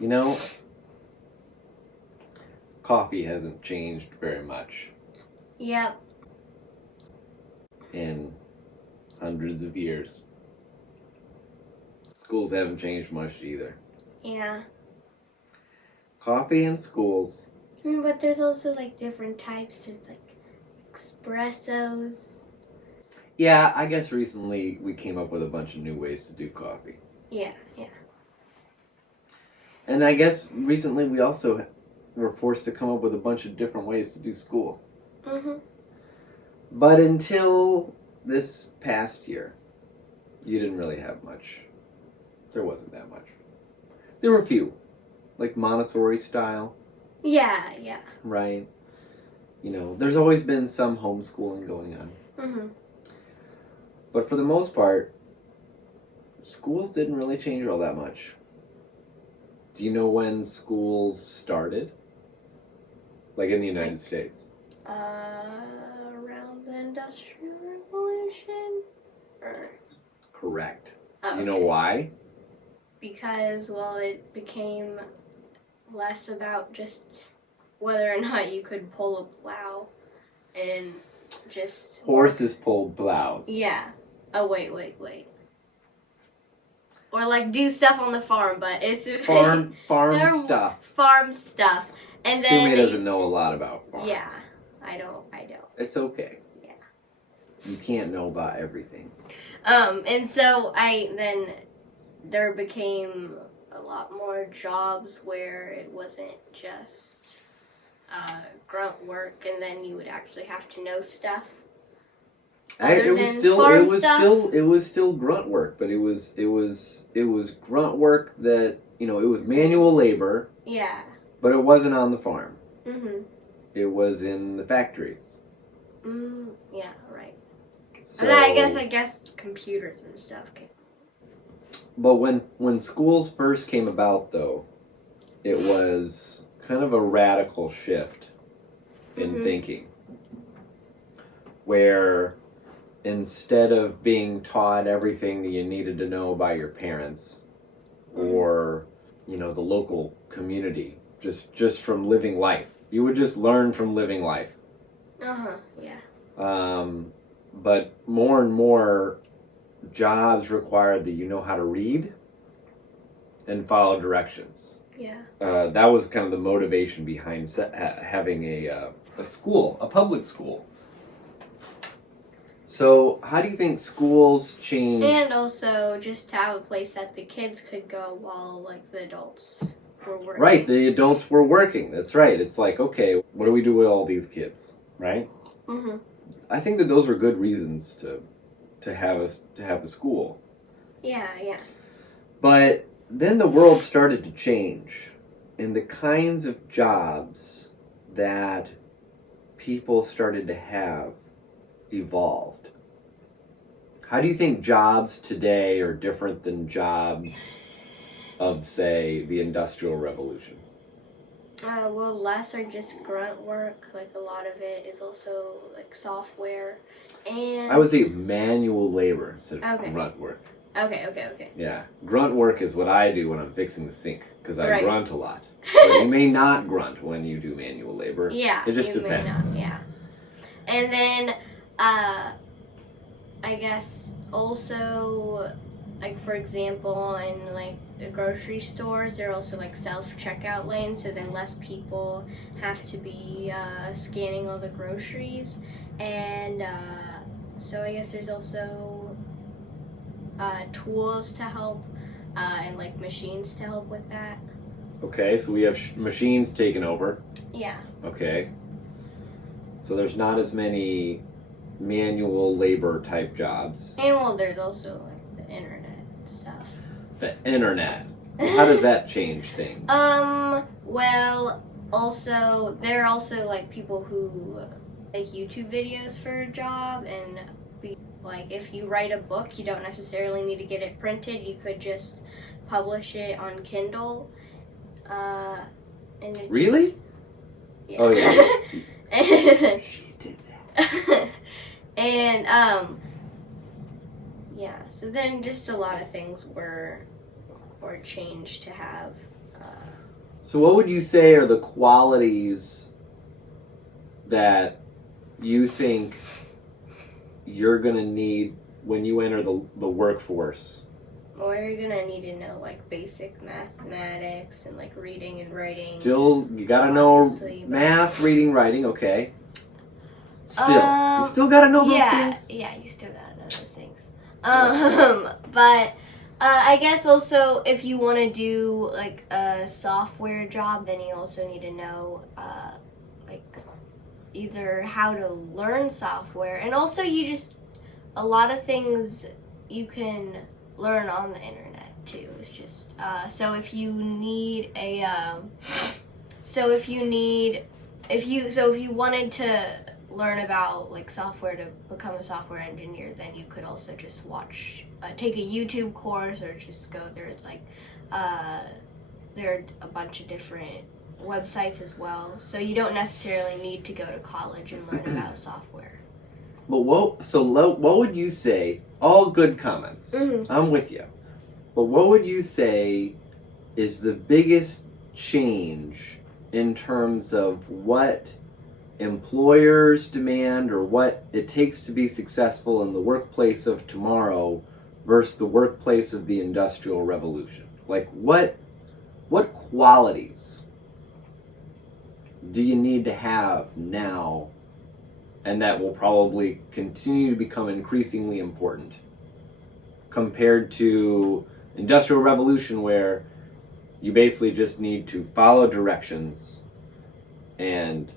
You know, coffee hasn't changed very much Yep. in hundreds of years. Schools haven't changed much either. Yeah. Coffee in schools. But there's also like different types. There's like espressos. Yeah, I guess recently we came up with a bunch of new ways to do coffee. Yeah. And I guess recently we also were forced to come up with a bunch of different ways to do school. Mm-hmm. But until this past year, you didn't really have much. There wasn't that much. There were a few, like Montessori style, Yeah. right? You know, there's always been some homeschooling going on. Mm-hmm. But for the most part, schools didn't really change all that much. Do you know when schools started? Like in the United States? Around the Industrial Revolution? Correct. Oh, You know okay. why? Because, well, it became less about just whether or not you could pull a plow and just... Horses pulled plows. Yeah. Oh, wait. Or, like, do stuff on the farm, but it's... Farm They're stuff. Farm stuff. And Sumi then... doesn't know a lot about farms. Yeah. I don't. It's okay. Yeah. You can't know about everything. And so there became a lot more jobs where it wasn't just grunt work, and then you would actually have to know stuff. It was still grunt work, but it was grunt work that, you know, it was manual labor, Yeah. but it wasn't on the farm. Mhm. It was in the factory. Yeah. Right. So, And then I guess computers and stuff came. But when schools first came about, though, it was kind of a radical shift in thinking, where instead of being taught everything that you needed to know by your parents or, you know, the local community, just from living life, you would just learn from living life. Yeah. But more and more jobs required that you know how to read and follow directions. Yeah. That was kind of the motivation behind having a school, a public school. So, how do you think schools change? And also just to have a place that the kids could go while, like, the adults were working. Right, the adults were working. That's right. It's like, okay, what do we do with all these kids, right? Mm-hmm. I think that those were good reasons to have a school. Yeah. But then the world started to change, and the kinds of jobs that people started to have evolved. How do you think jobs today are different than jobs of, say, the Industrial Revolution? Well, less are just grunt work. Like, a lot of it is also, like, software. And... I would say manual labor instead of Okay. grunt work. Okay. Yeah, grunt work is what I do when I'm fixing the sink, because I Right. grunt a lot. But you may not grunt when you do manual labor. Yeah. It just you may depends. not, yeah. And then, I guess also, like, for example, in, like, the grocery stores, there are also, like, self-checkout lanes, so then less people have to be scanning all the groceries. And so I guess there's also tools to help and, like, machines to help with that. Okay, so we have machines taking over. Yeah. Okay. So there's not as many manual labor type jobs. And, well, there's also, like, the internet stuff. The internet. How does that change things? Well, also, there are also, like, people who make YouTube videos for a job, and, like, if you write a book, you don't necessarily need to get it printed. You could just publish it on Kindle. And it Really? Yeah. Oh, yeah. She did that. And, yeah, so then just a lot of things were changed to have So what would you say are the qualities that you think you're going to need when you enter the workforce? Well, you're gonna need to know like basic mathematics and like reading and writing. Still, you got to know Obviously, but- math, reading, writing, okay. Still, you Um, still got to know those Yeah, things? yeah, you still gotta know those things. But I guess also if you want to do like a software job, then you also need to know like either how to learn software, and also a lot of things you can learn on the internet too. It's just so if you need a if you wanted to learn about like software to become a software engineer, then you could also just take a YouTube course or just go there. It's like there are a bunch of different websites as well, so you don't necessarily need to go to college and learn about software. But what would you say? All good comments. Mm-hmm. I'm with you. But what would you say is the biggest change in terms of what employers demand or what it takes to be successful in the workplace of tomorrow versus the workplace of the Industrial Revolution? Like what qualities do you need to have now, and that will probably continue to become increasingly important compared to Industrial Revolution, where you basically just need to follow directions and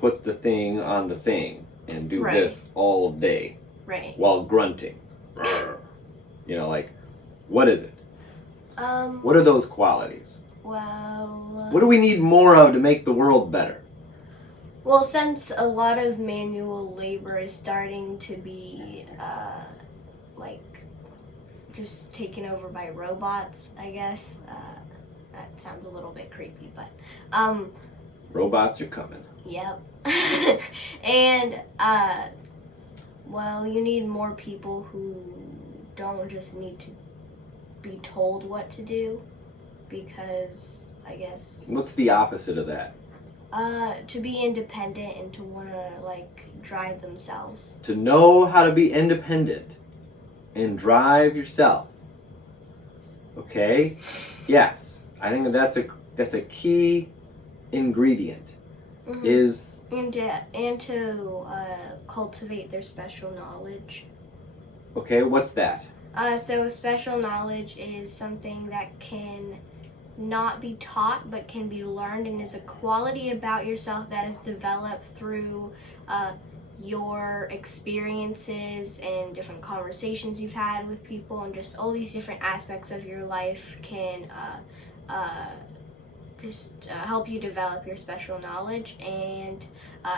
put the thing on the thing and do Right. this all day Right. while grunting. You know, like, what is it? Um. What are those qualities? Well. What do we need more of to make the world better? Well, since a lot of manual labor is starting to be like just taken over by robots, I guess that sounds a little bit creepy, but Robots are coming. yep. And well, you need more people who don't just need to be told what to do, because I guess What's the opposite of that? to be independent and to want to like drive themselves. To know how to be independent and drive yourself. Okay? Yes. I think that's a key ingredient. Mhm. Is and to cultivate their special knowledge. okay, what's that? So special knowledge is something that can not be taught but can be learned, and is a quality about yourself that is developed through your experiences and different conversations you've had with people, and just all these different aspects of your life can help you develop your special knowledge. And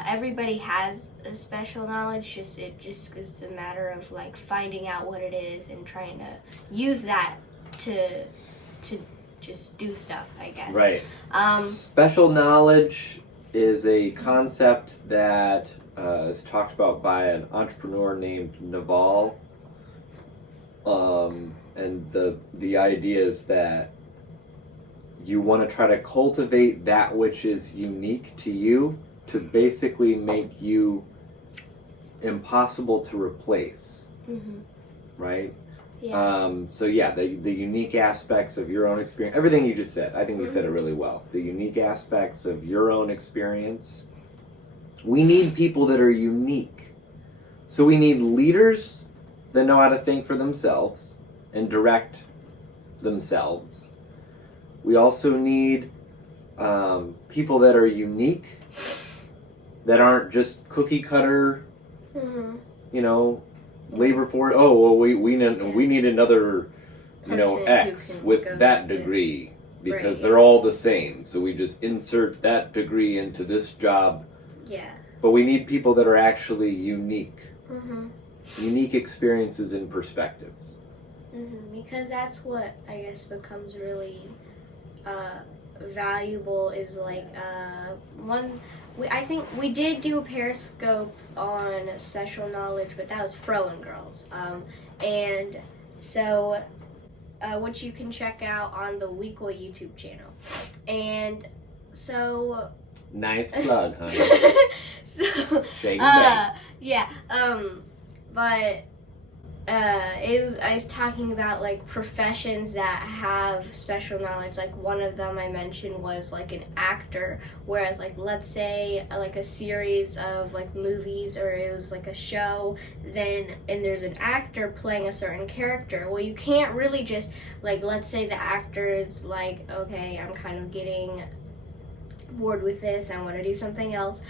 everybody has a special knowledge, it just is a matter of like finding out what it is and trying to use that to just do stuff, I guess. Right. Um, Special knowledge is a concept that is talked about by an entrepreneur named Naval. And the idea is that you want to try to cultivate that which is unique to you to basically make you impossible to replace, mhm. right? Yeah. So yeah, the unique aspects of your own experience, everything you just said, I think you said it really well. The unique aspects of your own experience. We need people that are unique. So we need leaders that know how to think for themselves and direct themselves. We also need people that are unique, that aren't just cookie cutter, Mhm. you know, labor force. Oh well, we need another, Person who X can with go that this. degree because Right. they're all the same. So we just insert that degree into this job. Yeah. But we need people that are actually unique, Mhm. unique experiences and perspectives. Because that's what I guess becomes really valuable, is like I think we did do a Periscope on special knowledge, but that was Froen Girls. And so which you can check out on the Weekly YouTube channel. And So. Nice plug, huh? So. Shake and bake. Yeah. But. I was talking about like professions that have special knowledge. Like one of them I mentioned was like an actor, whereas like let's say like a series of like movies or it was like a show, and there's an actor playing a certain character. Well, you can't really just like, let's say the actor is like, okay, I'm kind of getting bored with this, I want to do something else.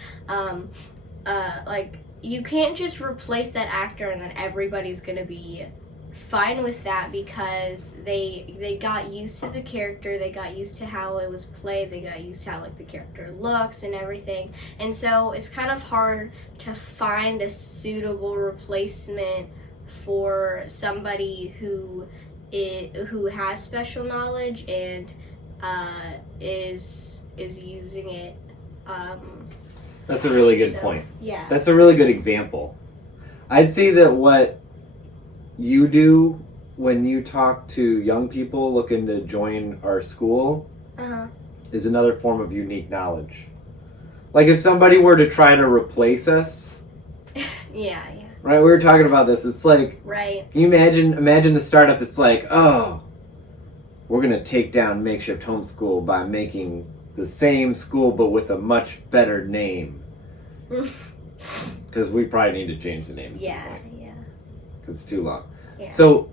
Like you can't just replace that actor and then everybody's gonna be fine with that, because they got used to the character, they got used to how it was played, they got used to how like the character looks and everything, and so it's kind of hard to find a suitable replacement for somebody who has special knowledge and is using it. That's a really good point. Yeah. That's a really good example. I'd say that what you do when you talk to young people looking to join our school is another form of unique knowledge. Like if somebody were to try to replace us, yeah. right? We were talking about this. It's like, right. Can you imagine the startup that's like, oh, we're gonna take down makeshift homeschool by making the same school but with a much better name. Because we probably need to change the name at some point. Yeah. Because it's too long. Yeah. So,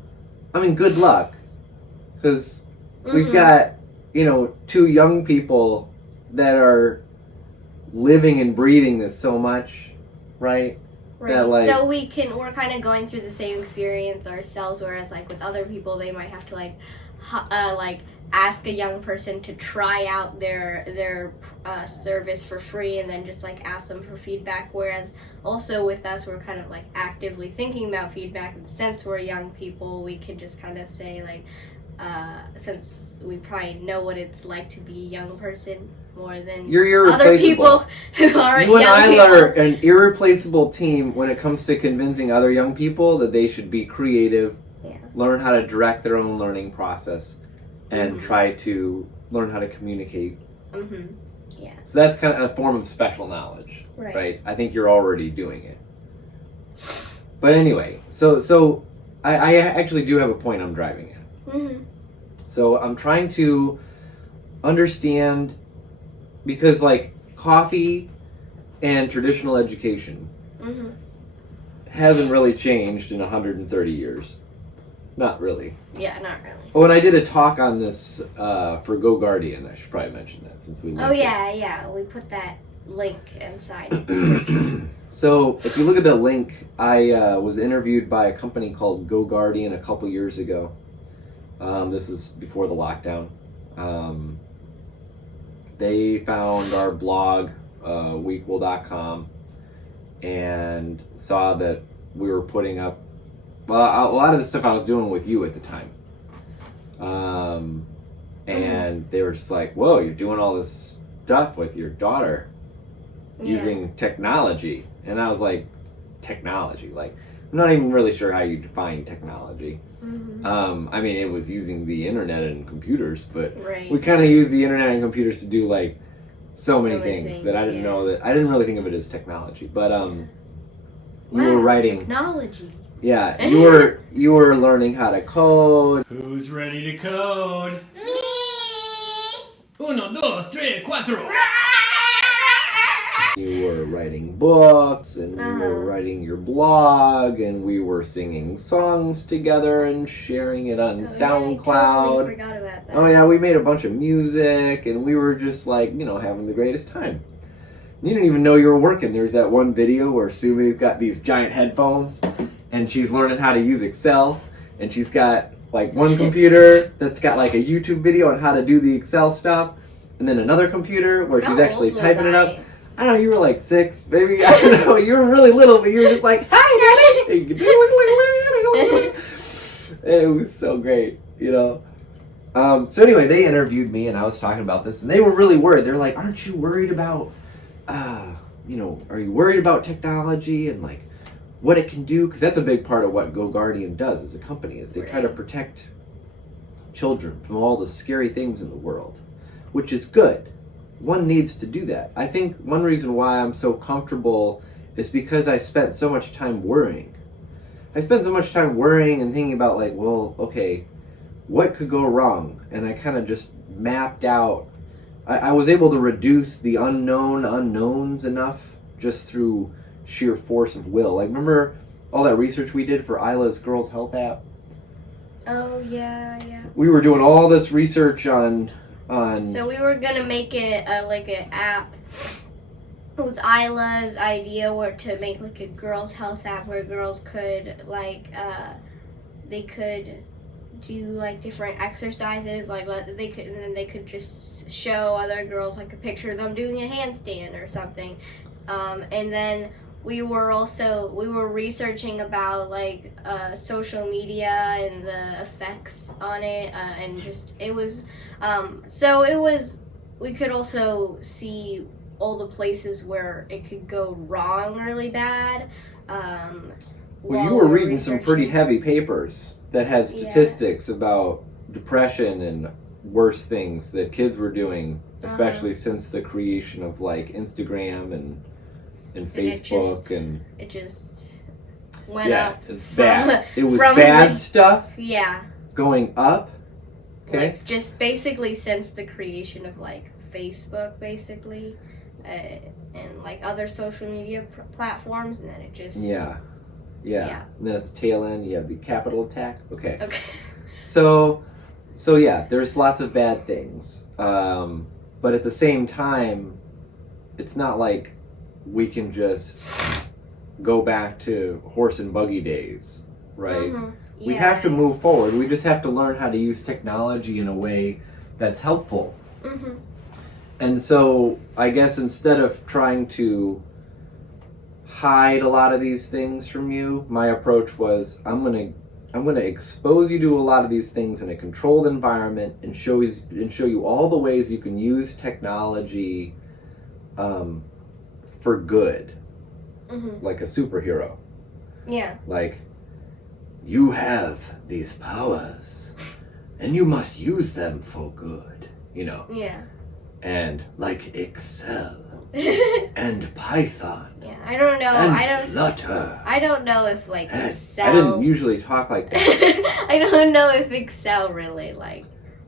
I mean, good luck. Because we've got, two young people that are living and breathing this so much, right? Right. That, like, so we're kind of going through the same experience ourselves, whereas like with other people, they might have to like ask a young person to try out their service for free and then just like ask them for feedback, whereas also with us we're kind of like actively thinking about feedback, and since we're young people we can just kind of say like since we probably know what it's like to be a young person more than other people who aren't you and young I people. are an irreplaceable team when it comes to convincing other young people that they should be creative, learn how to direct their own learning process, and try to learn how to communicate. Yeah. So that's kind of a form of special knowledge, right? I think you're already doing it. But anyway, so I actually do have a point I'm driving at. So I'm trying to understand, because like coffee and traditional education haven't really changed in 130 years. Not really. Yeah, not really. Oh, and I did a talk on this for Go Guardian. I should probably mention that since we linked yeah. We put that link inside the description. So if you look at the link, I was interviewed by a company called Go Guardian a couple years ago. This is before the lockdown. They found our blog, weequal.com, and saw that we were putting up a lot of the stuff I was doing with you at the time. And they were just like, whoa, you're doing all this stuff with your daughter using technology. And I was like, technology? Like, I'm not even really sure how you define technology. I mean, it was using the internet and computers, but we kind of use the internet and computers to do like so many things that I didn't know that I didn't really think of it as technology. But you were writing technology. Yeah, you were learning how to code. Who's ready to code? Me. 1, 2, 3, 4. You were writing books, and you were writing your blog, and we were singing songs together and sharing it on SoundCloud. I totally forgot about that. Oh yeah, we made a bunch of music, and we were just like, having the greatest time. You didn't even know you were working. There's that one video where Sumi's got these giant headphones, and she's learning how to use Excel, and she's got like one computer that's got like a YouTube video on how to do the Excel stuff, and then another computer where she's actually typing it up. I don't know, you were like 6, maybe. I don't know, you were really little, but you were just like, hi, Daddy! It was so great, So anyway, they interviewed me, and I was talking about this, and they were really worried. They're like, aren't you worried about, are you worried about technology and like what it can do? Because that's a big part of what Go Guardian does as a company, is they try to protect children from all the scary things in the world, which is good. one needs to do that. I think one reason why I'm so comfortable is because I spent so much time worrying. I spent so much time worrying and thinking about like, well, okay, what could go wrong? And I kind of just mapped out. I was able to reduce the unknown unknowns enough just through sheer force of will. Like, remember all that research we did for Isla's Girls Health app? Oh yeah. We were doing all this research on. So we were gonna make it like an app. It was Isla's idea were to make like a girls' health app where girls could like they could do like different exercises, like they could, and then they could just show other girls like a picture of them doing a handstand or something. And then we were researching about like social media and the effects on it, and just it was we could also see all the places where it could go wrong really bad. Well, you were reading some pretty heavy papers that had statistics about depression and worse things that kids were doing, especially since the creation of like Instagram and Facebook, and it just went up. It's bad. It was bad stuff. Yeah. Going up. Okay. Like just basically since the creation of like Facebook, basically, and like other social media platforms, and then it just yeah. And then at the tail end, you have the Capitol attack. Okay. So yeah, there's lots of bad things, but at the same time, it's not like we can just go back to horse and buggy days, right? Mm-hmm. Yeah. We have to move forward. We just have to learn how to use technology in a way that's helpful. Mm-hmm. And so I guess instead of trying to hide a lot of these things from you, my approach was I'm gonna expose you to a lot of these things in a controlled environment and show you all the ways you can use technology for good, like a superhero. Yeah. Like, you have these powers, and you must use them for good. You know. Yeah. And like Excel and Python. Yeah, I don't know. And Flutter. I don't know if like Excel. I didn't usually talk like that. I don't know if Excel really like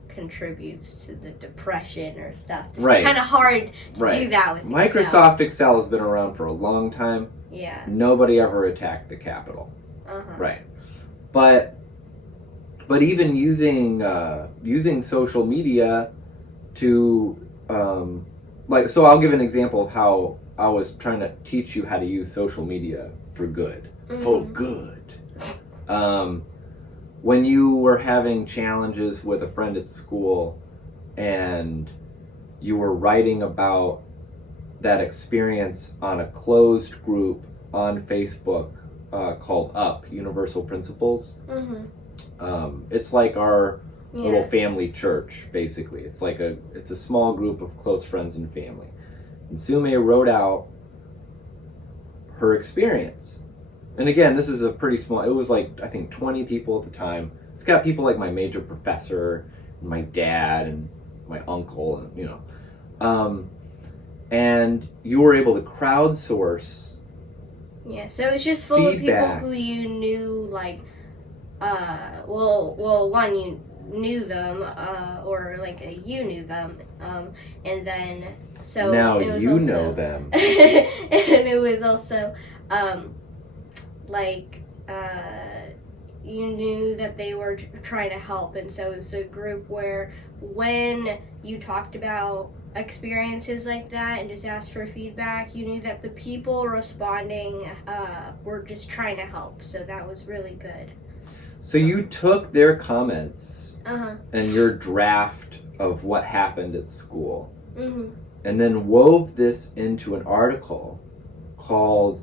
contributes to the depression or stuff. It's kind of hard to do that with Microsoft Excel has been around for a long time. Yeah. Nobody ever attacked the Capitol. Right. But even using social media to so I'll give an example of how I was trying to teach you how to use social media for good. For good. When you were having challenges with a friend at school and you were writing about that experience on a closed group on Facebook called UP, Universal Principles. It's like our little family church, basically. It's a small group of close friends and family. And Sume wrote out her experience. And again, this is a pretty small, it was like, I think 20 people at the time. It's got people like my major professor, and my dad, and my uncle, and you know. And you were able to crowdsource. Yeah, so it's just full feedback. Of people who you knew, like, one, you knew them, or like you knew them, and then, so now it was you also, know them. And it was also, you knew that they were trying to help, and so it's a group where when you talked about experiences like that and just asked for feedback, you knew that the people responding were just trying to help, so that was really good. So you took their comments and your draft of what happened at school and then wove this into an article called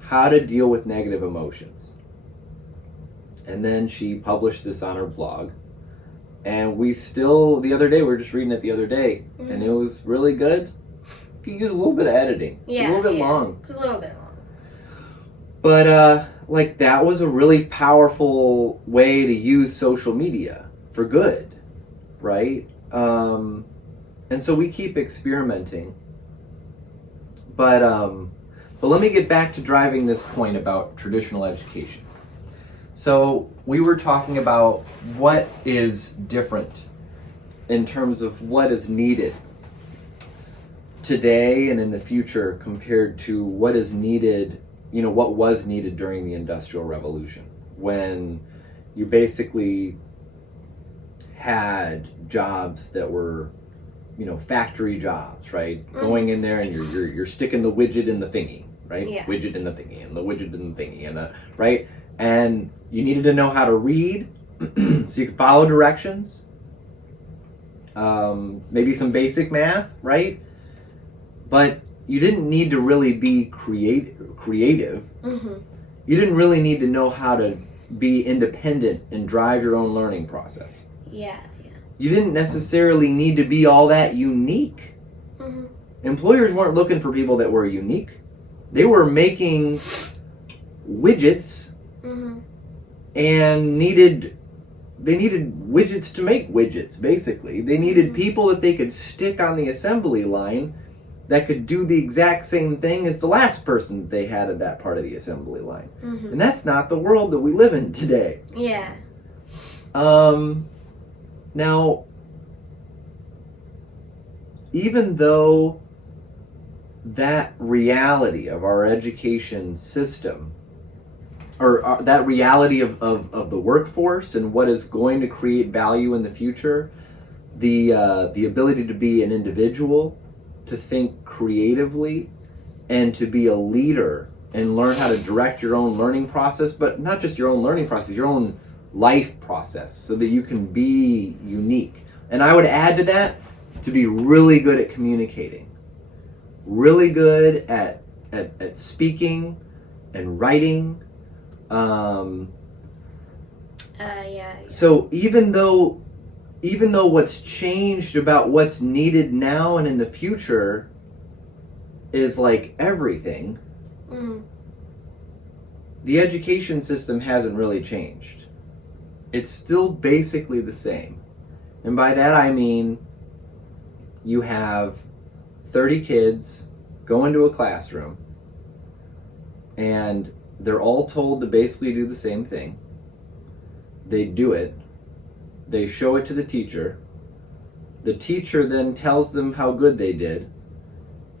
How to Deal with Negative Emotions. And then she published this on her blog. And the other day, we were just reading it the other day, and it was really good. You can use a little bit of editing. It's a little bit long. It's a little bit long. But, that was a really powerful way to use social media for good, right? And so we keep experimenting. But let me get back to driving this point about traditional education. So we were talking about what is different in terms of what is needed today and in the future compared to what is needed, what was needed during the Industrial Revolution, when you basically had jobs that were, factory jobs, right? Going in there and you're sticking the widget in the thingy, right? Yeah. Widget in the thingy and the widget in the thingy and right? And you needed to know how to read so you could follow directions. Maybe some basic math, right? But you didn't need to really be creative. Mm-hmm. You didn't really need to know how to be independent and drive your own learning process. Yeah. You didn't necessarily need to be all that unique. Mm-hmm. Employers weren't looking for people that were unique. They were making widgets Mm-hmm. and needed widgets to make widgets, basically. They needed people that they could stick on the assembly line that could do the exact same thing as the last person that they had at that part of the assembly line. Mm-hmm. And that's not the world that we live in today. Yeah. Now, even though that reality of our education system, or that reality of the workforce and what is going to create value in the future, the ability to be an individual, to think creatively, and to be a leader and learn how to direct your own learning process, but not just your own learning process, your own life process, so that you can be unique. And I would add to that, to be really good at communicating, really good at speaking and writing. Yeah. So even though what's changed about what's needed now and in the future is like everything, Mm-hmm. the education system hasn't really changed. It's still basically the same. And by that I mean you have 30 kids go into a classroom and they're all told to basically do the same thing. They do it. They show it to the teacher. The teacher then tells them how good they did.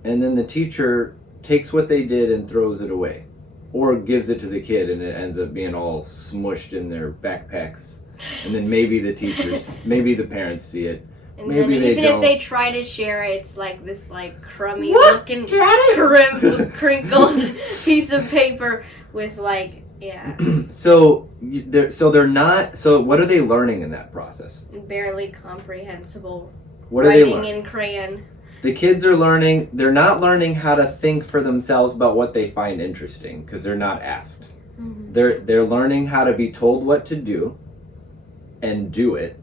And then the teacher takes what they did and throws it away. Or gives it to the kid and it ends up being all smushed in their backpacks. And then maybe the teachers, maybe the parents see it. And Maybe then they even don't. if they try to share it, it's like this crummy What? looking crinkled piece of paper with So they're not. So what are they learning in that process? barely comprehensible What are they writing learning? in crayon. The kids are learning. They're not learning how to think for themselves about what they find interesting because they're not asked. Mm-hmm. They're learning how to be told what to do, and do it.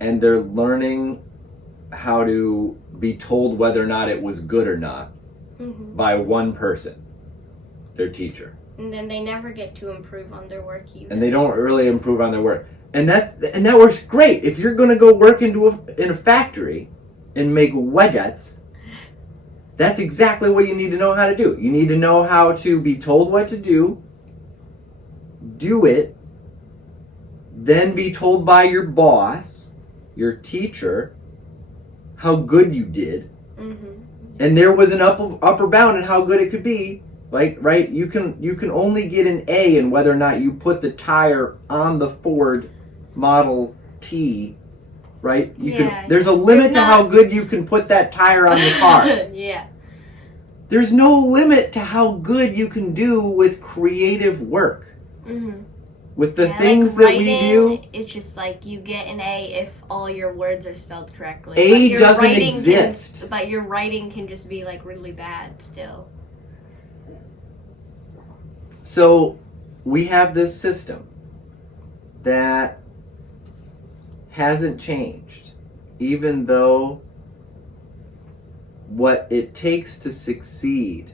And they're learning how to be told whether or not it was good or not Mm-hmm. by one person, their teacher. And then they never get to improve on their work either. And they don't really improve on their work. And that works great. If you're going to go work in a factory and make widgets, that's exactly what you need to know how to do. You need to know how to be told what to do it, then be told by your boss, your teacher, how good you did. Mm-hmm. And there was an upper bound in how good it could be. Like, right, you can only get an A in whether or not you put the tire on the Ford Model T, right? There's a limit to how good you can put that tire on the car. Yeah. There's no limit to how good you can do with creative work. Mm-hmm. With the things that we do. It's just you get an A if all your words are spelled correctly. A doesn't exist. But your writing can just be really bad still. So we have this system that hasn't changed, even though what it takes to succeed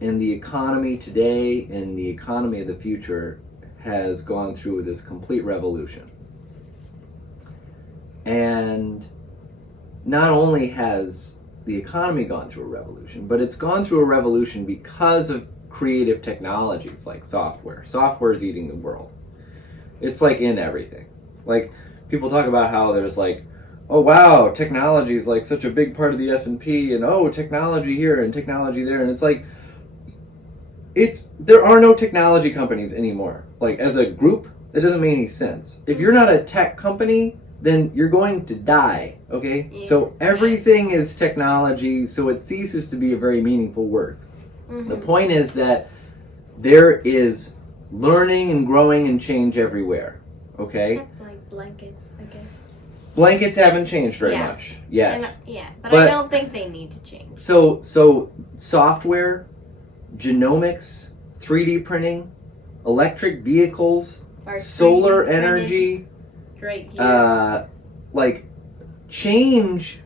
in the economy today and the economy of the future has gone through this complete revolution. And not only has the economy gone through a revolution, but it's gone through a revolution because of creative technologies like software. Software is eating the world. It's like in everything. Like people talk about how there's like, oh wow, technology is like such a big part of the S&P, and oh, technology here and technology there, and it's like there are no technology companies anymore. Like as a group, that doesn't make any sense. If you're not a tech company, then you're going to die, okay? Yeah. So everything is technology, so it ceases to be a very meaningful word. Mhm. The point is that there is learning and growing and change everywhere, okay? Except like blankets, I guess. Blankets haven't changed very Yeah. much yet. And, yeah, but But- I don't think they need to change. So software, genomics, 3D printing, electric vehicles, Or solar 3D printed energy, right here. like change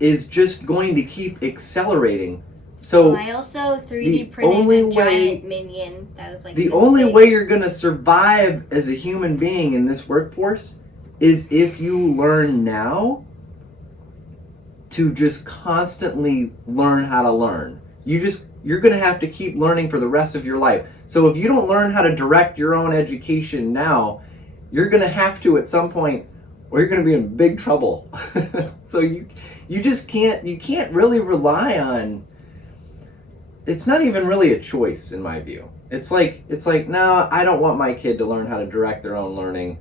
is just going to keep accelerating. So I also 3D the printed only a way- giant minion that was like the this only big. way you're going to survive as a human being in this workforce is if you learn now to just constantly learn how to learn. You're going to have to keep learning for the rest of your life. So if you don't learn how to direct your own education now, you're going to have to at some point, or you're going to be in big trouble. So you just can't really rely on. It's not even really a choice in my view. It's like no, I don't want my kid to learn how to direct their own learning.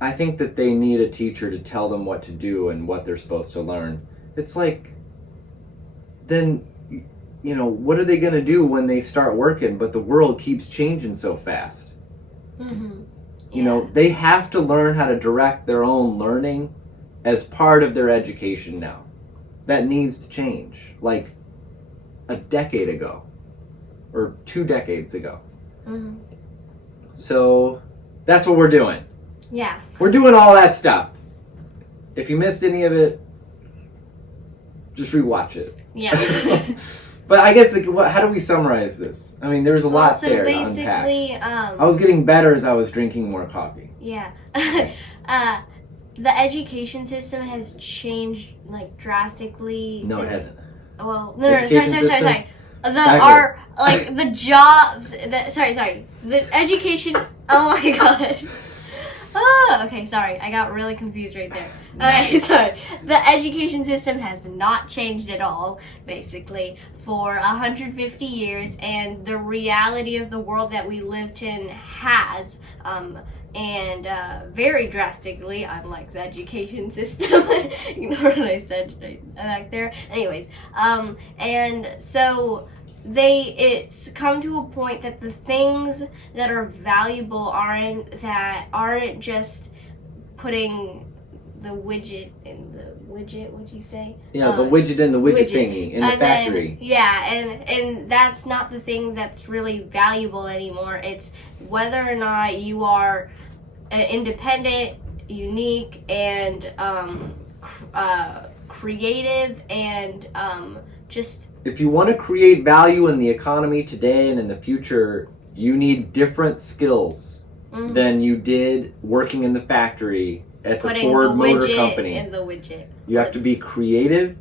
I think that they need a teacher to tell them what to do and what they're supposed to learn. It's like, then, you know, what are they going to do when they start working, but the world keeps changing so fast? Mhm. You know, they have to learn how to direct their own learning as part of their education now. That needs to change. Like a decade ago or 2 decades ago. Mhm. So that's what we're doing. Yeah. We're doing all that stuff. If you missed any of it, just rewatch it. Yeah. But I guess, how do we summarize this? I mean, there's a lot so there to unpack. basically, I was getting better as I was drinking more coffee. yeah. The education system has changed like drastically. No, it since, hasn't. Well, no, Education sorry. system? The Backward. like the jobs. Sorry. The education. Oh my god. Oh, okay, sorry. I got really confused right there. Okay, sorry. The education system has not changed at all, basically, for 150 years, and the reality of the world that we lived in has, and very drastically, unlike the education system. Ignore what I said right back there. Anyways, and so it's come to a point that the things that are valuable aren't just putting the widget in the widget, what'd you say? Yeah, the widget in the widget widget. thingy in the And then- factory. yeah, and that's not the thing that's really valuable anymore. It's whether or not you are independent, unique, and creative, and just If you want to create value in the economy today and in the future, you need different skills mhm, than you did working in the factory at the putting Ford the Motor widget Company. in the widget. You have to be creative.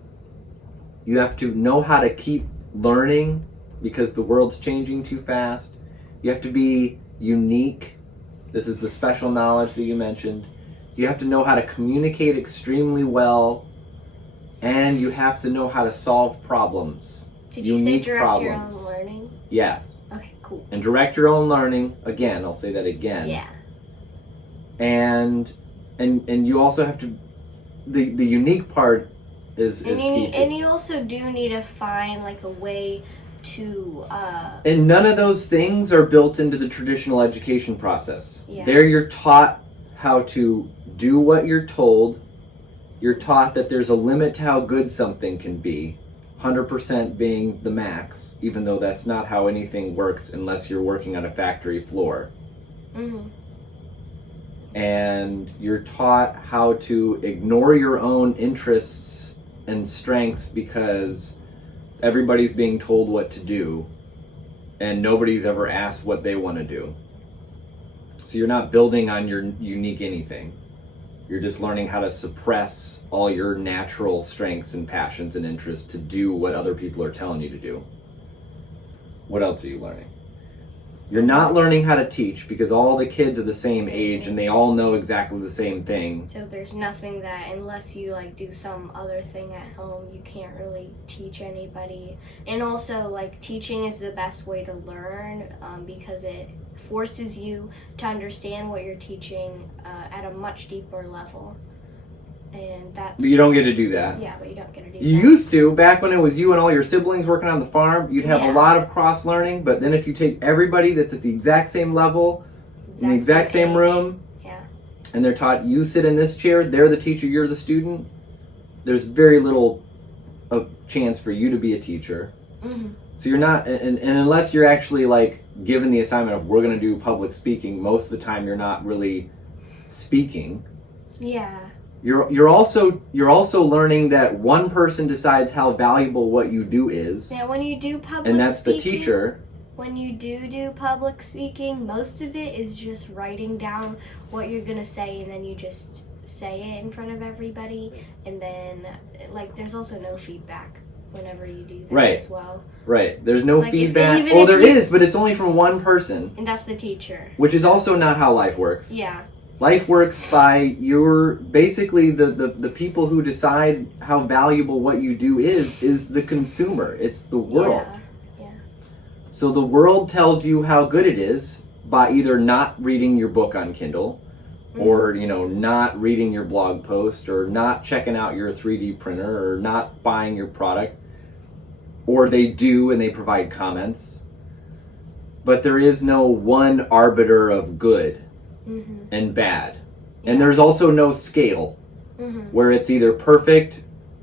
You have to know how to keep learning because the world's changing too fast. You have to be unique. This is the special knowledge that you mentioned. You have to know how to communicate extremely well. And you have to know how to solve problems. Did you say Unique direct problems. your own learning? Yes. Okay, cool. And direct your own learning. Again, I'll say that again. Yeah. And you also have to, the unique part is And key too. and you also do need to find like a way to And none of those things are built into the traditional education process. Yeah. There you're taught how to do what you're told. You're taught that there's a limit to how good something can be. 100% being the max, even though that's not how anything works unless you're working on a factory floor. mhm. And you're taught how to ignore your own interests and strengths because everybody's being told what to do and nobody's ever asked what they want to do. So you're not building on your unique anything. You're just learning how to suppress all your natural strengths and passions and interests to do what other people are telling you to do. What else are you learning? You're not learning how to teach because all the kids are the same age and they all know exactly the same thing. So there's nothing that, unless you like do some other thing at home, you can't really teach anybody. And also, like, teaching is the best way to learn because it forces you to understand what you're teaching at a much deeper level. And that's But you don't get to do that. Yeah, but you don't get to do You that. used to, back when it was you and all your siblings working on the farm, you'd have Yeah. a lot of cross learning, but then if you take everybody that's at the exact same level, in the exact same age. room, Yeah. and they're taught, you sit in this chair, they're the teacher, you're the student, there's very little of chance for you to be a teacher. Mm-hmm. So you're not, and unless you're actually like given the assignment of we're going to do public speaking, most of the time you're not really speaking. Yeah. You're also learning that one person decides how valuable what you do is, Yeah, when you do public and that's the speaking, teacher. When you do public speaking, most of it is just writing down what you're gonna say, and then you just say it in front of everybody, and then like there's also no feedback whenever you do that Right. as well, Right. There's no Like, if- feedback. even Oh, if there you- is, but it's only from one person, and that's the teacher. which is also not how life works. Yeah. Life works by your basically the people who decide how valuable what you do is the consumer. It's the world. Yeah. So the world tells you how good it is by either not reading your book on Kindle, or not reading your blog post, or not checking out your 3D printer, or not buying your product, or they do and they provide comments. But there is no one arbiter of good Mm-hmm. and bad. Yeah. And there's also no scale Mm-hmm. where it's either perfect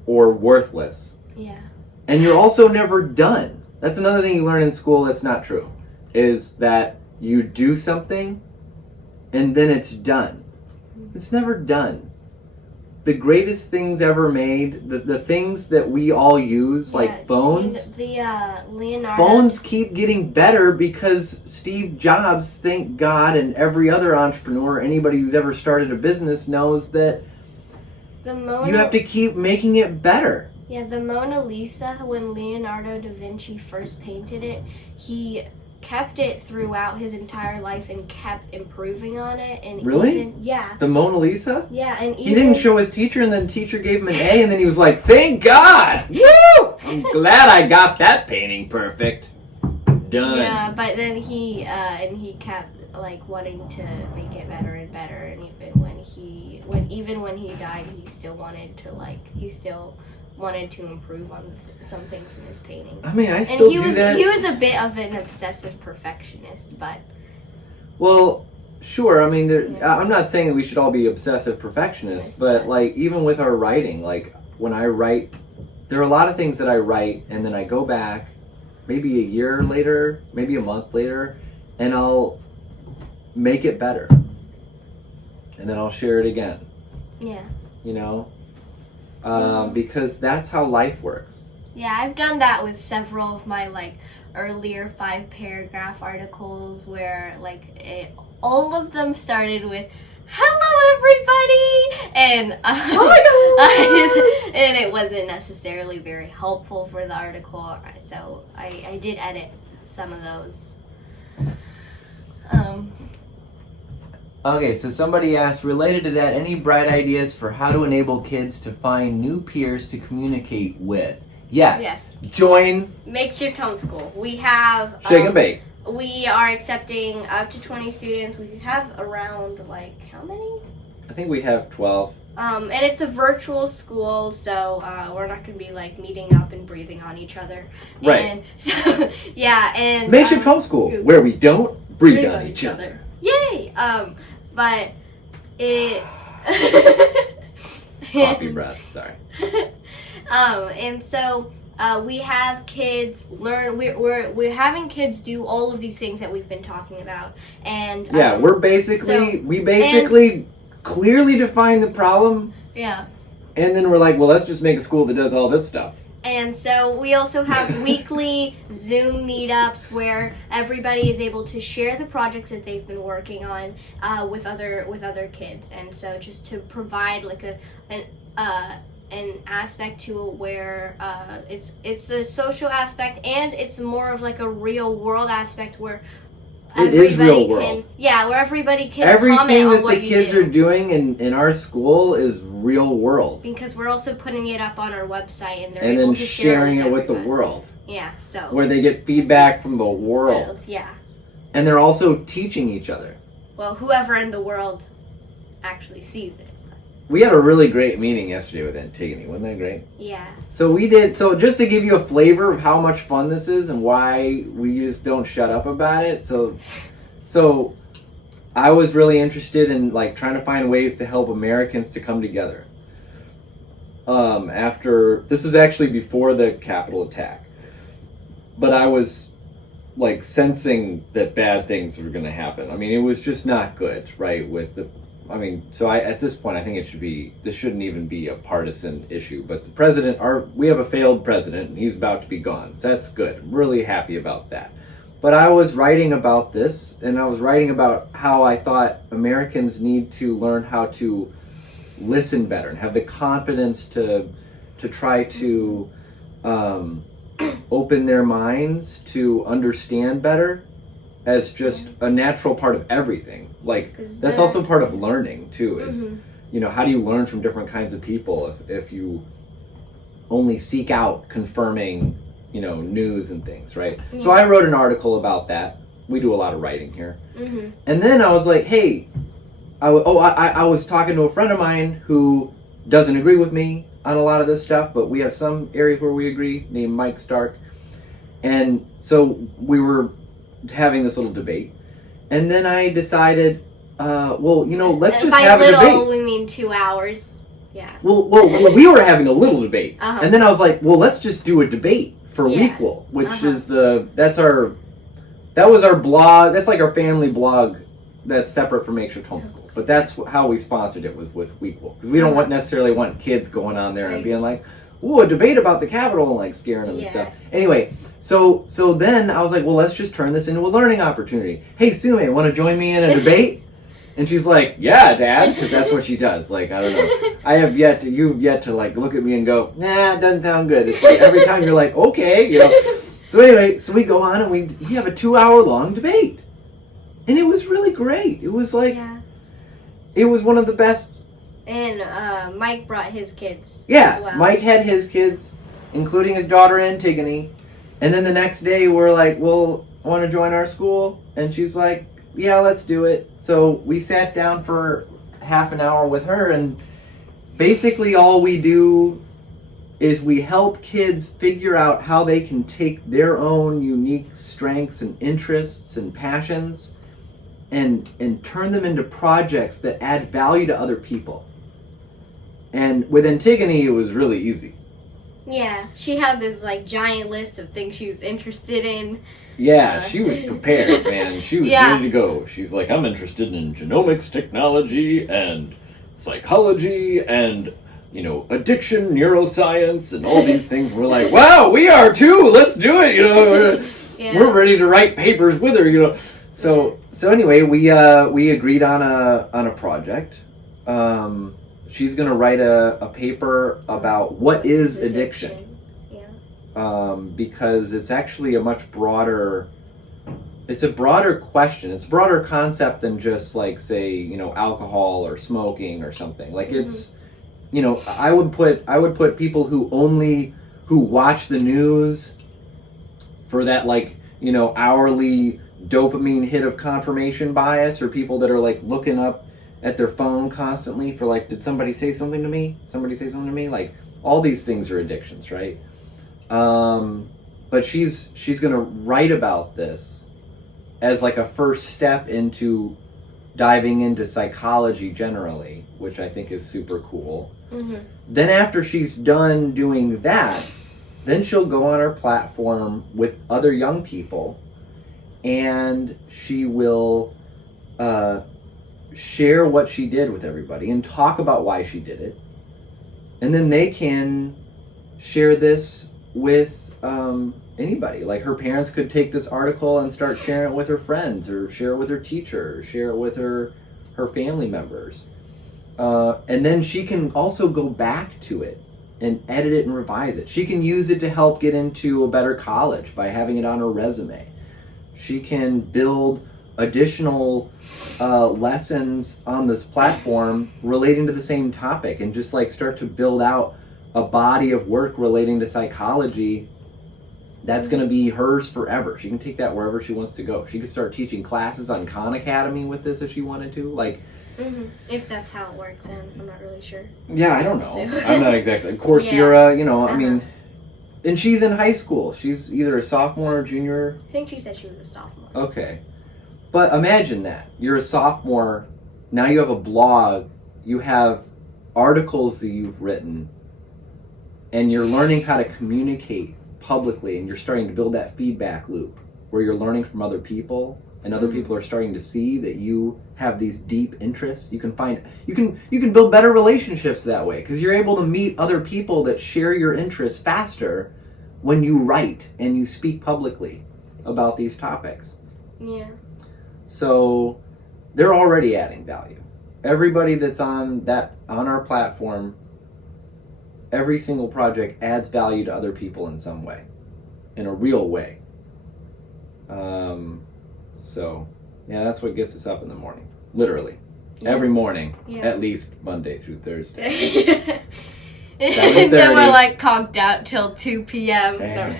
or worthless. Yeah. And you're also never done. That's another thing you learn in school that's not true, is that you do something and then it's done. It's never done. The greatest things ever made, the things that we all use, like phones, The Leonardo. phones keep getting better because Steve Jobs, thank God, and every other entrepreneur, anybody who's ever started a business knows that The Mona. you have to keep making it better. Yeah, the Mona Lisa, when Leonardo da Vinci first painted it, he kept it throughout his entire life and kept improving on it. And Really? even, yeah. The Mona Lisa? Yeah, and even... He didn't show his teacher, and then the teacher gave him an A, and then he was like, thank God! Woo! I'm glad I got that painting perfect. Done. Yeah, but then he kept like wanting to make it better and better, and even when he died, he still wanted to improve on some things in his painting. I mean, I And still he do was that. he was a bit of an obsessive perfectionist, but Well, sure. I mean, Yeah. I'm not saying that we should all be obsessive perfectionists, Yes, but but- like even with our writing, like when I write, there are a lot of things that I write, and then I go back, maybe a year later, maybe a month later, and I'll make it better, and then I'll share it again. yeah. You know, because that's how life works. Yeah, I've done that with several of my like earlier 5-paragraph articles where all of them started with "Hello, everybody," and and it wasn't necessarily very helpful for the article, so I did edit some of those. Okay, so somebody asked, related to that, any bright ideas for how to enable kids to find new peers to communicate with? Yes. Yes, Join, makeshift homeschool. We have shake and bake. We are accepting up to 20 students. We have around how many? I think we have 12. And it's a virtual school, so we're not going to be meeting up and breathing on each other. Right. And so, yeah, and Makeshift homeschool, where we don't breathe on each other. Yay! But it's Coffee breath, sorry. and so we have kids learn. We're having kids do all of these things that we've been talking about, and Yeah, we basically clearly define the problem, yeah. and then we're like, well, let's just make a school that does all this stuff. And so we also have weekly Zoom meetups where everybody is able to share the projects that they've been working on with other kids. And so just to provide like an aspect to it where it's a social aspect and it's more of like a real world aspect where It is real everybody world. where everybody can Everything comment on that what the you kids do. are doing in our school is real world. Because we're also putting it up on our website and they're And able then to share sharing it with the everybody. world. Yeah, so Where they get feedback from the world. yeah. And they're also teaching each other. Well, whoever in the world actually sees it. We had a really great meeting yesterday with Antigone. Wasn't that great? Yeah. So just to give you a flavor of how much fun this is and why we just don't shut up about it. So I was really interested in like trying to find ways to help Americans to come together. After this was actually before the Capitol attack, but I was like sensing that bad things were going to happen. I mean, it was just not good, right? At this point, I think this shouldn't even be a partisan issue. But the president, we have a failed president, and he's about to be gone. So that's good. I'm really happy about that. But I was writing about this, and I was writing about how I thought Americans need to learn how to listen better and have the confidence to try to open their minds to understand better as just a natural part of everything. Like, that's also part of learning, too, is, how do you learn from different kinds of people if you only seek out confirming, news and things, right? Yeah. So I wrote an article about that. We do a lot of writing here. Mm-hmm. And then I was like, hey, I was talking to a friend of mine who doesn't agree with me on a lot of this stuff, but we have some areas where we agree, named Mike Stark. And so we were having this little debate. And then I decided, let's just have a debate. We mean 2 hours. Yeah. Well, we were having a little debate. Uh-huh. And then I was like, well, let's just do a debate for Yeah. Wequel, which Uh-huh. is that was our blog. That's like our family blog that's separate from Makeshift Homeschool. But that's how we sponsored it, was with Wequel. Because we don't necessarily want kids going on there and Right. being like, ooh, a debate about the Capitol, and like scaring them and Yeah. stuff. Anyway, so then I was like, well, let's just turn this into a learning opportunity. Hey, Sume, want to join me in a debate? And she's like, yeah, Dad, because that's what she does. Like, I don't know. You've yet to like look at me and go, nah, it doesn't sound good. It's like every time you're like, okay, So anyway, so we go on and we have a 2-hour-long debate. And it was really great. It was like, it was one of the best. And Mike brought his kids. Yeah, as well. Mike had his kids, including his daughter Antigone. And then the next day we're like, well, want to join our school? And she's like, yeah, let's do it. So we sat down for half an hour with her, and basically all we do is we help kids figure out how they can take their own unique strengths and interests and passions and turn them into projects that add value to other people. And with Antigone, it was really easy. Yeah, she had this like giant list of things she was interested in. Yeah, she was prepared, man. She was ready to go. She's like, I'm interested in genomics technology and psychology and, addiction, neuroscience, and all these things. We're like, wow, we are too. Let's do it. We're ready to write papers with her. So anyway, we agreed on a project. She's gonna write a paper about what is addiction. Because it's actually a much broader, it's a broader question. It's a broader concept than just like, say, alcohol or smoking or something. Like it's, I would put people who watch the news for that, like, hourly dopamine hit of confirmation bias, or people that are like looking up at their phone constantly for like, did somebody say something to me? Somebody say something to me? Like, all these things are addictions, right? But she's gonna write about this as like a first step into diving into psychology generally, which I think is super cool. Mm-hmm. Then after she's done doing that, then she'll go on our platform with other young people, and she will share what she did with everybody and talk about why she did it. And then they can share this with anybody. Like her parents could take this article and start sharing it with her friends, or share it with her teacher, or share it with her family members. And then she can also go back to it and edit it and revise it. She can use it to help get into a better college by having it on her resume. She can build additional lessons on this platform relating to the same topic, and just like start to build out a body of work relating to psychology that's going to be hers forever. She can take that wherever she wants to go. She could start teaching classes on Khan Academy with this if she wanted to. Like, if that's how it works, and I'm not really sure. yeah, I don't know. I'm not exactly. Coursera, you know, I mean, and she's in high school. She's either a sophomore or junior. I think she said she was a sophomore. Okay. But imagine that. You're a sophomore. Now you have a blog. You have articles that you've written. And you're learning how to communicate publicly. And you're starting to build that feedback loop where you're learning from other people. And other people are starting to see that you have these deep interests. You can build better relationships that way, because you're able to meet other people that share your interests faster when you write and you speak publicly about these topics. Yeah. So they're already adding value. Everybody that's on our platform, every single project adds value to other people in some way, in a real way. So, yeah, that's what gets us up in the morning. Literally. Yeah. Every morning. Yeah. At least Monday through Thursday. And then we're like conked out till 2 p.m. And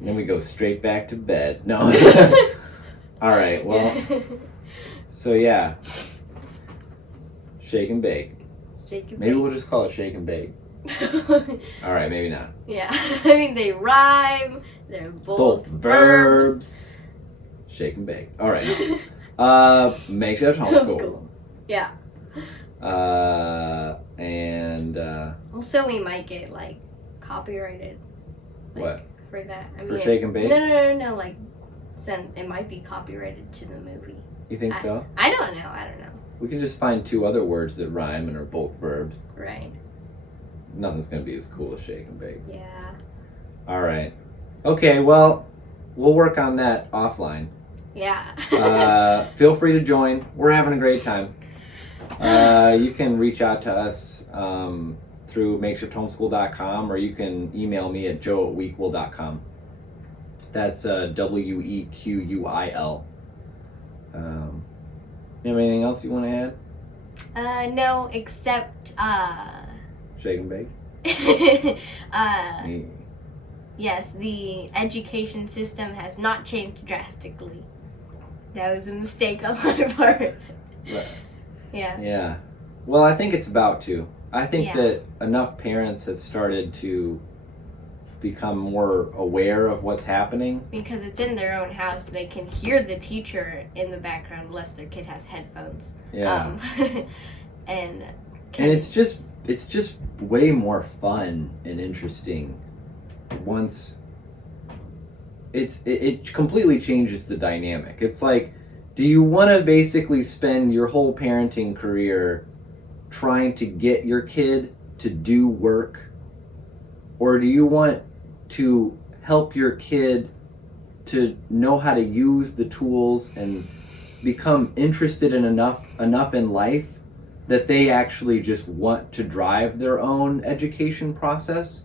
then we go straight back to bed. No. All right, well, so yeah. Shake and bake. Maybe we'll just call it shake and bake. All right, maybe not. Yeah, I mean, they rhyme. They're both verbs. Shake and bake. All right. Makeshift homeschool. Yeah. And also, we might get like copyrighted. Like, what? For that? I mean, for shake and bake? No. Like, it might be copyrighted to the movie. You think so? I don't know. We can just find 2 other words that rhyme and are both verbs. Right. Nothing's gonna be as cool as shake and bake. Yeah. All right. Okay. Well, we'll work on that offline. Yeah. Feel free to join. We're having a great time. You can reach out to us through makeshifthomeschool.com, or you can email me at joe@wequil.com. That's WEQUIL. You have anything else you want to add? No, except Shake and bake? yes, the education system has not changed drastically. That was a mistake on my part. Right. Yeah. Yeah. Well, I think it's about to. I think Yeah. that enough parents have started to become more aware of what's happening. Because it's in their own house, they can hear the teacher in the background unless their kid has headphones. Yeah. And it's just way more fun and interesting once it completely changes the dynamic. It's like, do you want to basically spend your whole parenting career trying to get your kid to do work, or do you want to help your kid to know how to use the tools and become interested in enough in life that they actually just want to drive their own education process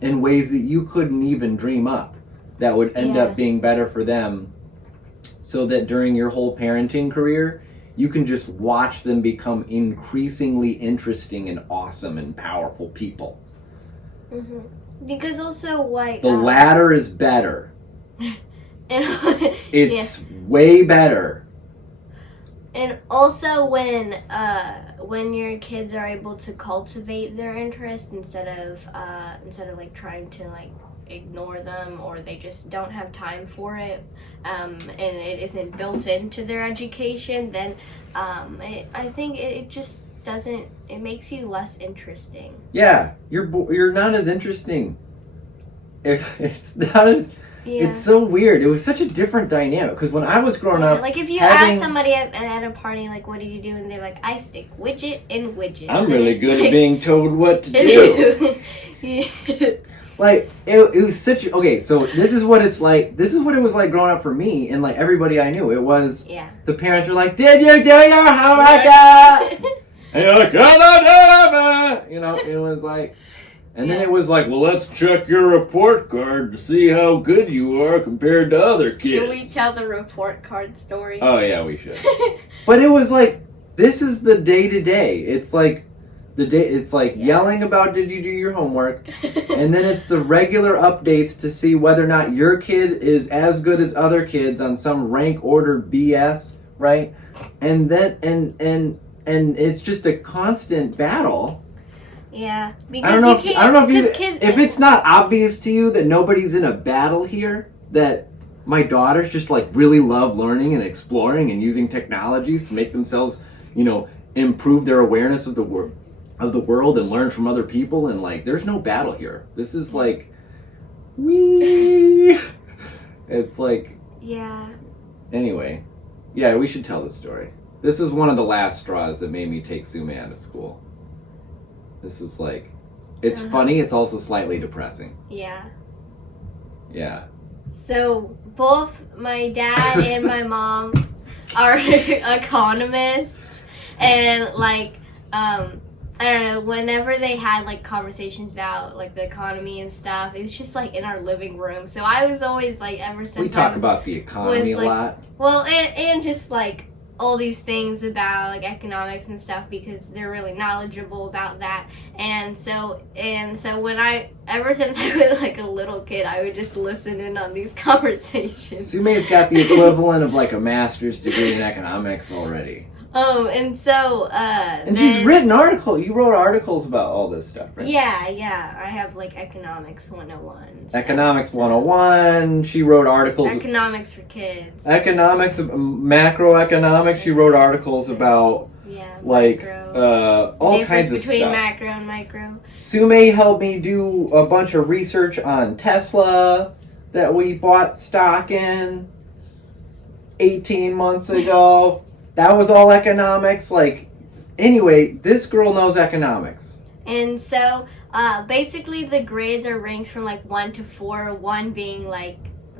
in ways that you couldn't even dream up, that would end up being better for them, so that during your whole parenting career you can just watch them become increasingly interesting and awesome and powerful people. Mm-hmm. Because also, like, the latter is better. It's way better. And also, when your kids are able to cultivate their interest instead of like trying to like ignore them, or they just don't have time for it, and it isn't built into their education, then I think it just doesn't. It makes you less interesting. Yeah, you're not as interesting. If it's not as. Yeah. It's so weird. It was such a different dynamic, because when I was growing up, like if you ask somebody at a party, like, what do you do, and they're like, I stick widget in widget. I'm really good at being told what to do. Yeah. Like it was such okay. So this is what it's like. This is what it was like growing up for me and like everybody I knew. It was Yeah. the parents were like, "Did you do your homework?" And you're like, you know, it was like, and then it was like, well, let's check your report card to see how good you are compared to other kids. Should we tell the report card story? Oh yeah, we should. But it was like, this is the day to day. It's like the day. It's like yelling about did you do your homework, and then it's the regular updates to see whether or not your kid is as good as other kids on some rank order BS, right? And then and it's just a constant battle. Yeah, because I don't know. you can't. I don't know if you. kids, If it's not obvious to you that nobody's in a battle here, that my daughters just like really love learning and exploring and using technologies to make themselves, you know, improve their awareness of the world and learn from other people, and like, there's no battle here. This is like, it's like. Yeah. Anyway, yeah, we should tell the story. This is one of the last straws that made me take Sume out of school. This is like, it's funny, it's also slightly depressing. Yeah. Yeah. So both my dad and my mom are economists, and like I don't know, whenever they had like conversations about like the economy and stuff, it was just like in our living room. So I was always like, ever since We talk about the economy a lot. Well, and just like all these things about like economics and stuff, because they're really knowledgeable about that. And so when ever since I was like a little kid, I would just listen in on these conversations. Sume's got the equivalent of like a master's degree in economics already. And so And she's written articles. You wrote articles about all this stuff, right? Yeah, I have like economics 101 and stuff. Economics 101. She wrote articles. Economics for kids. Economics, macroeconomics. She wrote articles about like macro. all kinds of between stuff. macro and micro. Sume helped me do a bunch of research on Tesla that we bought stock in 18 months ago. That was all economics. Like, anyway, this girl knows economics. And so, basically, the grades are ranked from like 1 to 4. 1 being like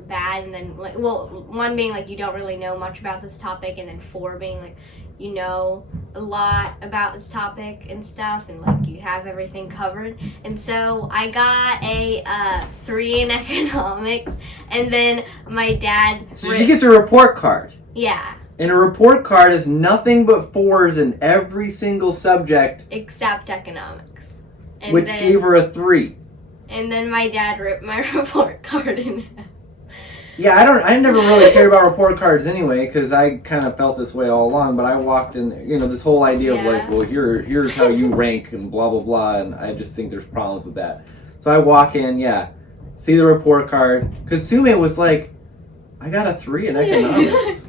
bad, and then like 1 being like you don't really know much about this topic, and then 4 being like you know a lot about this topic and stuff, and like you have everything covered. And so I got a 3 in economics, and then my dad. So she gets a report card. Yeah. And a report card is nothing but 4s in every single subject, Except economics. And which then, gave her a 3. And then my dad ripped my report card in half. Yeah, I never really cared about report cards anyway, because I kind of felt this way all along, but I walked in, you know, this whole idea of like, well, here's how you rank and blah, blah, blah, and I just think there's problems with that. So I walk in, see the report card, because Sume was like, I got a 3 in economics.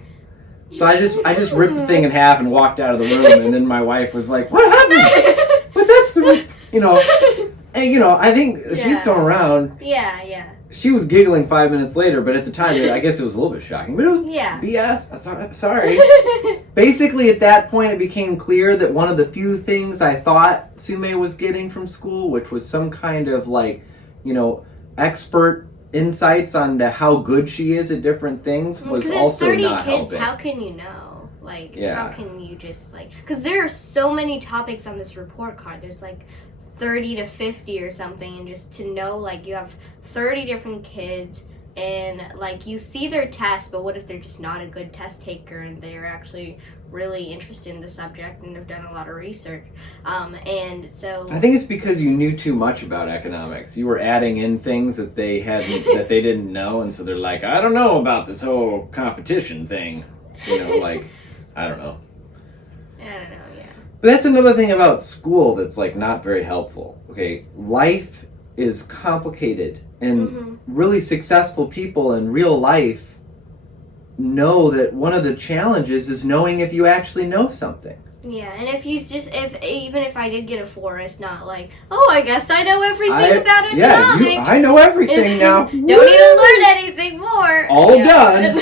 So I just ripped the thing in half and walked out of the room, and then my wife was like, what happened? But that's the, you know, and you know, I think she's come around. Yeah. She was giggling 5 minutes later, but at the time, I guess it was a little bit shocking. But it was BS. Sorry. Basically, at that point, it became clear that one of the few things I thought Sume was getting from school, which was some kind of like, you know, expert insights on how good she is at different things, was also 30 not kids, helping. how can you know? Like, how can you just like... Because there are so many topics on this report card. There's like 30 to 50 or something, and just to know, like, you have 30 different kids, and like you see their tests, but what if they're just not a good test taker and they're actually really interested in the subject and have done a lot of research? And so I think it's because you knew too much about economics. You were adding in things that they hadn't that they didn't know, and so they're like, I don't know about this whole competition thing. You know, like, I don't know. I don't know, yeah. But that's another thing about school that's like not very helpful. Okay, life is complicated, and really successful people in real life know that one of the challenges is knowing if you actually know something. Yeah, and even if I did get a 4, it's not like, oh, I guess I know everything about economics. Yeah, I know everything now. Don't need to learn anything more. All done.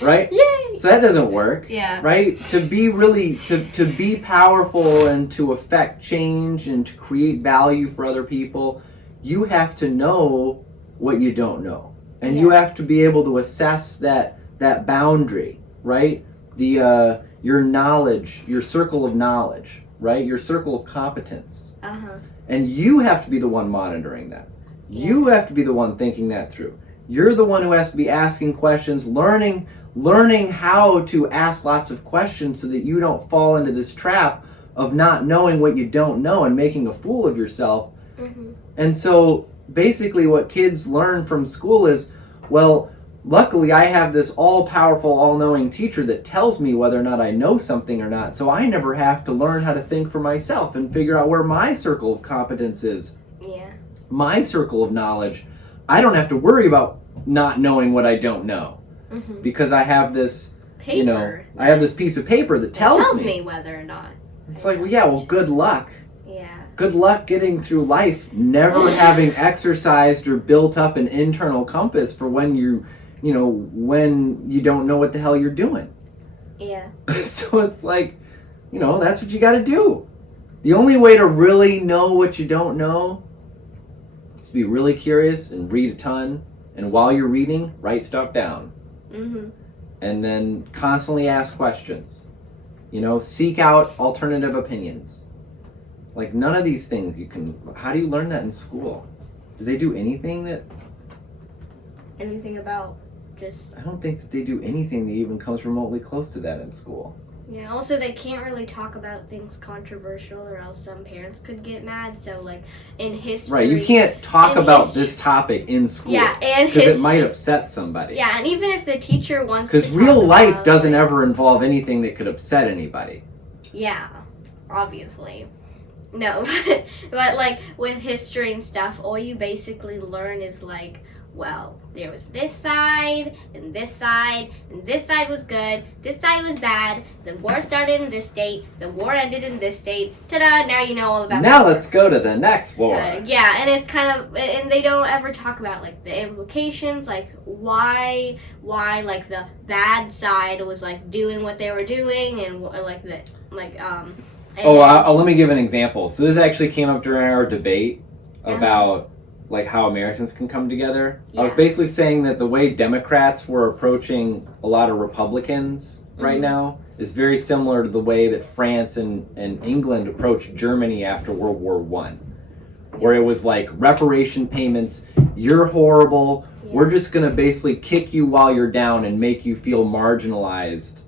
Right? Yay! So that doesn't work. Yeah. Right? To be really, to be powerful and to affect change and to create value for other people, you have to know what you don't know. And you have to be able to assess that boundary, right? Your knowledge, your circle of knowledge, right? Your circle of competence. And you have to be the one monitoring that. You have to be the one thinking that through. You're the one who has to be asking questions, learning how to ask lots of questions so that you don't fall into this trap of not knowing what you don't know and making a fool of yourself. And so basically what kids learn from school is, well, luckily I have this all-powerful, all-knowing teacher that tells me whether or not I know something or not, so I never have to learn how to think for myself and figure out where my circle of competence is. My circle of knowledge. I don't have to worry about not knowing what I don't know. Because I have this Paper. I have this piece of paper that tells me whether or not. It's like, well, yeah, well, good luck. Yeah. Good luck getting through life never having exercised or built up an internal compass for when when you don't know what the hell you're doing. Yeah. So it's like, that's what you got to do. The only way to really know what you don't know is to be really curious and read a ton. And while you're reading, write stuff down. And then constantly ask questions. Seek out alternative opinions. Like, none of these things how do you learn that in school? Do they do anything about just... I don't think that they do anything that even comes remotely close to that in school. Yeah, also they can't really talk about things controversial or else some parents could get mad. So, like, in history... Right, you can't talk about this topic in school. Yeah, and because it might upset somebody. Yeah, and even if the teacher wants to because real life doesn't ever involve anything that could upset anybody. Yeah, obviously. No, but like, with history and stuff, all you basically learn is, like, well, there was this side, and this side, and this side was good, this side was bad, the war started in this state, the war ended in this state, ta-da, now you know all about Now that. Let's go to the next war. Yeah, and it's kind of, and they don't ever talk about, like, the implications, like, why, like, the bad side was, like, doing what they were doing, and, like, let me give an example. So this actually came up during our debate about like how Americans can come together. I was basically saying that the way Democrats were approaching a lot of Republicans right now is very similar to the way that France and England approached Germany after World War I, where it was like reparation payments, you're horrible, we're just going to basically kick you while you're down and make you feel marginalized.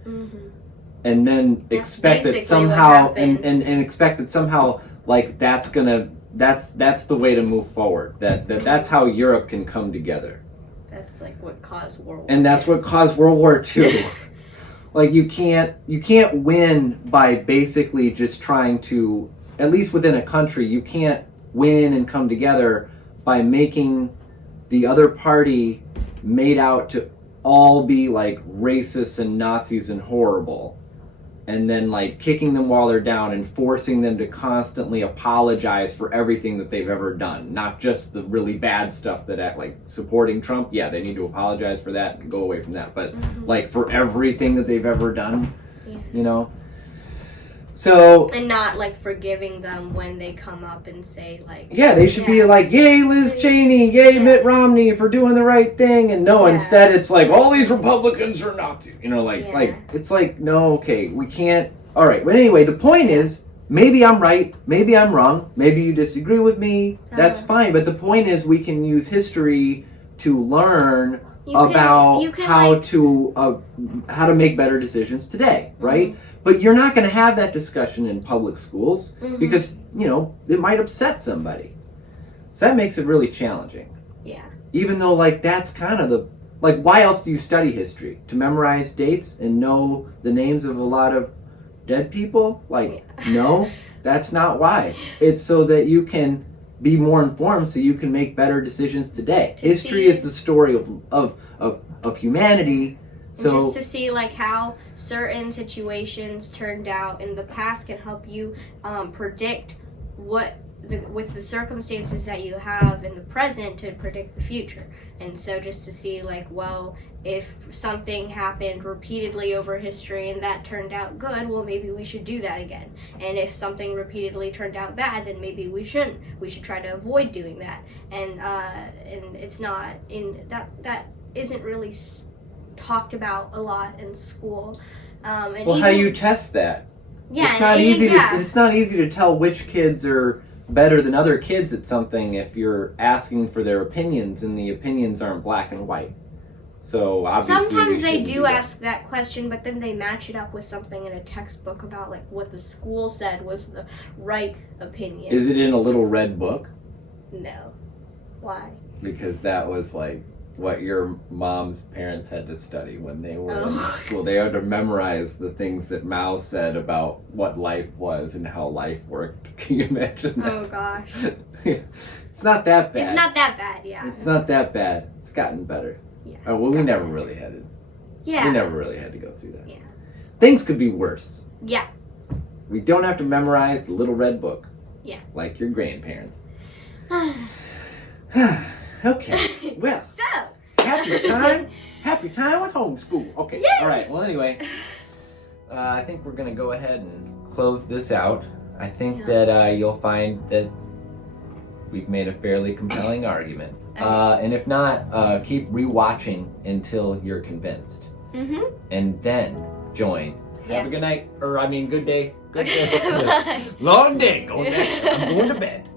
And then expect that somehow and expect that somehow like that's the way to move forward. That's how Europe can come together. That's like what caused World War II. And that's what caused World War II. Like you can't win by basically just trying to, at least within a country, you can't win and come together by making the other party made out to all be like racists and Nazis and horrible. And then like kicking them while they're down and forcing them to constantly apologize for everything that they've ever done. Not just the really bad stuff that like supporting Trump. Yeah, they need to apologize for that and go away from that. But like for everything that they've ever done, So... And not, like, forgiving them when they come up and say, like... Yeah, they should be like, yay Liz Cheney, yay Mitt Romney for doing the right thing. And no, instead it's like, all these Republicans are Nazis. It's like, no, okay, we can't... All right, but anyway, the point is, maybe I'm right, maybe I'm wrong, maybe you disagree with me, that's fine. But the point is we can use history to learn how to make better decisions today, right? But you're not going to have that discussion in public schools because, it might upset somebody. So that makes it really challenging. Yeah. Even though, like, that's kind of why else do you study history? To memorize dates and know the names of a lot of dead people? No, that's not why. It's so that you can be more informed so you can make better decisions today. History is the story of humanity. So just to see like how certain situations turned out in the past can help you predict what with the circumstances that you have in the present to predict the future. And so just to see like, well, if something happened repeatedly over history and that turned out good, well, maybe we should do that again. And if something repeatedly turned out bad, then maybe we shouldn't. We should try to avoid doing that. And it's not in that isn't really talked about a lot in school. And Well, even, how do you test that? Yeah, It's not and easy. yeah. It's not easy to tell which kids are better than other kids at something if you're asking for their opinions and the opinions aren't black and white. So obviously, Sometimes we they shouldn't do that. ask that question, but then they match it up with something in a textbook about like what the school said was the right opinion. Is it in a little red book? No. Why? Because that was like what your mom's parents had to study when they were in Oh. school. They had to memorize the things that Mao said about what life was and how life worked. Can you imagine that? Oh gosh. It's not that bad. It's not that bad, yeah. It's not that bad. It's gotten better. Yeah. Oh, well, we never really had it. Yeah. We never really had to go through that. Yeah. Things could be worse. Yeah. We don't have to memorize the little red book. Yeah. Like your grandparents. Okay. Well, So. happy time with homeschool. Okay. Yay! All right. Well, anyway, I think we're gonna go ahead and close this out. I think that you'll find that we've made a fairly compelling argument. Okay. And if not, keep rewatching until you're convinced, Mm-hmm. and then join. Yeah. Have a good night, or I mean, good day. Good day. Bye. Long day. Going to bed. I'm going to bed.